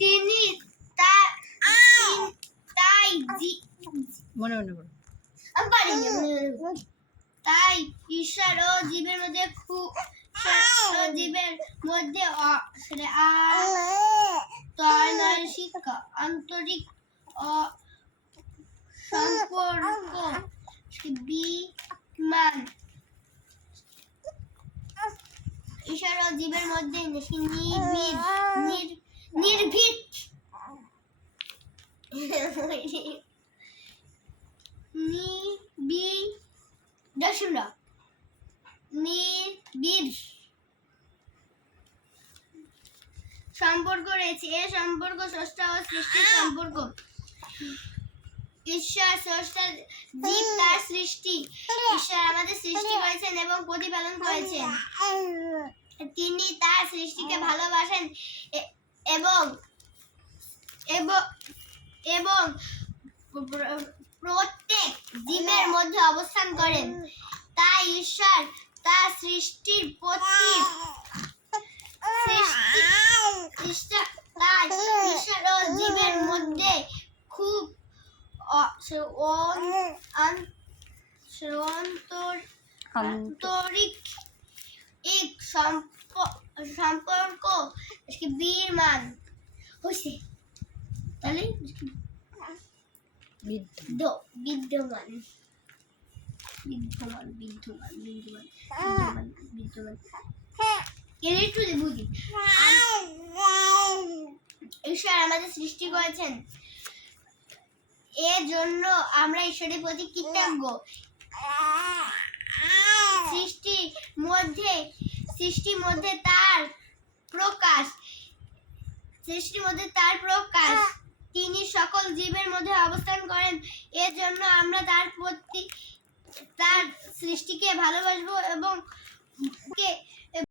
তিনি তাই মনে মনে বলো। আমি পারিনি। তাই ঈশ্বর ও জীবের মধ্যে শিক্ষা আন্তরিক সম্পর্ক বিমান ঈশ্বর ও জীবের মধ্যে নির্ভীক নিবিড় সম্পর্ক রয়েছে। এ সম্পর্ক স্রষ্টা ও সৃষ্টির সম্পর্ক। ঈশ্বর স্রষ্টা, জীব তার সৃষ্টি। ঈশ্বর আমাদের সৃষ্টি করেছেন এবং প্রতিপালন করেছেন। তিনি তার সৃষ্টিকে ভালোবাসেন এবং এবং প্রত্যেক জীবের মধ্যে অবস্থান করেন। তাই ঈশ্বর তার সৃষ্টির প্রতি ঈশ্বর ও জীবের মধ্যে খুব আন্তরিক এক সম্পর্ক বিদ্যমান হয়েছে। তাহলে বিদ্যমান ঈশ্বর আমাদের সৃষ্টি করেছেন, এর জন্য আমরা ঈশ্বরের প্রতি কৃতজ্ঞ। সৃষ্টির মধ্যে তার প্রকাশ। তিনি সকল জীবের মধ্যে অবস্থান করেন, এর জন্য আমরা তার সৃষ্টিকে ভালোবাসবো এবং